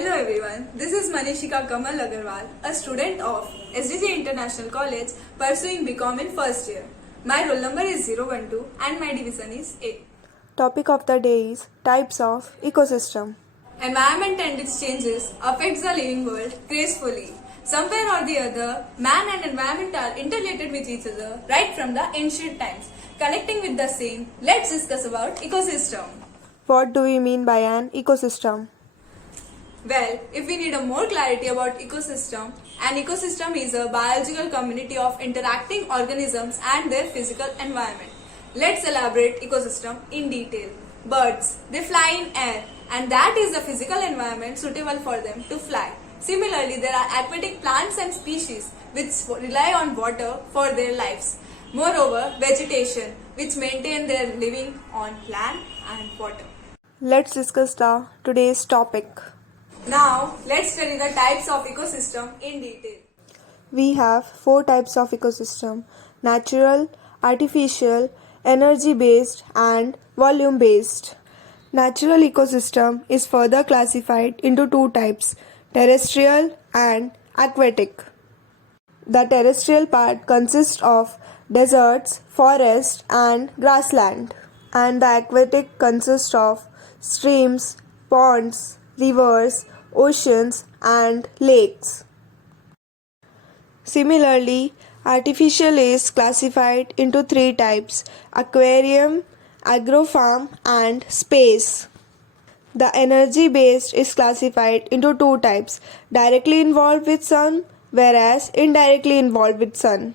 Hello everyone, this is Manishika Kamal Agarwal, a student of SDJ International College pursuing BCom in first year. My roll number is 012 and my division is A. Topic of the day is types of ecosystem. Environment and its changes affects the living world gracefully. Somewhere or the other, man and environment are interrelated with each other right from the ancient times. Connecting with the same, let's discuss about ecosystem. What do we mean by an ecosystem? Well, if we need a more clarity about ecosystem, an ecosystem is a biological community of interacting organisms and their physical environment. Let's elaborate ecosystem in detail. Birds, they fly in air, and that is the physical environment suitable for them to fly. Similarly, there are aquatic plants and species which rely on water for their lives. Moreover, vegetation, which maintain their living on land and water. Let's discuss the today's topic. Now, let's study the types of ecosystem in detail. We have four types of ecosystem: natural, artificial, energy-based and volume-based. Natural ecosystem is further classified into two types: terrestrial and aquatic. The terrestrial part consists of deserts, forests and grassland, and the aquatic consists of streams, ponds, rivers, oceans and lakes. Similarly, artificial is classified into three types: aquarium, agrofarm and space. The energy based is classified into two types: directly involved with sun, whereas indirectly involved with sun.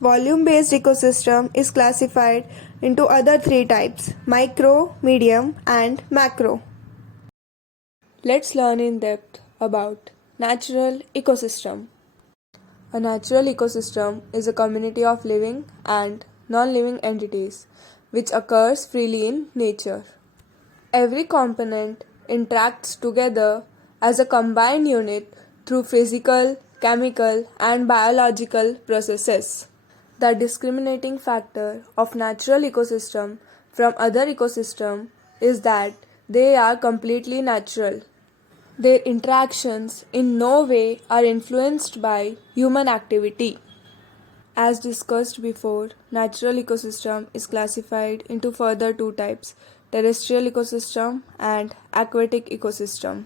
Volume based ecosystem is classified into other three types: micro, medium and macro. Let's learn in depth about natural ecosystem. A natural ecosystem is a community of living and non-living entities which occurs freely in nature. Every component interacts together as a combined unit through physical, chemical and biological processes. The discriminating factor of natural ecosystem from other ecosystem is that they are completely natural. Their interactions in no way are influenced by human activity. As discussed before, natural ecosystem is classified into further two types: terrestrial ecosystem and aquatic ecosystem.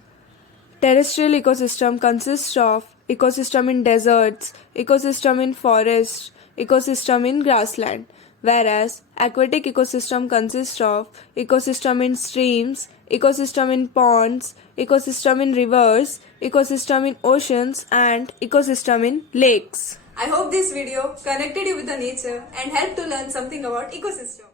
Terrestrial ecosystem consists of ecosystem in deserts, ecosystem in forests, ecosystem in grassland, whereas aquatic ecosystem consists of ecosystem in streams, ecosystem in ponds, ecosystem in rivers, ecosystem in oceans and ecosystem in lakes. I hope this video connected you with the nature and helped to learn something about ecosystem.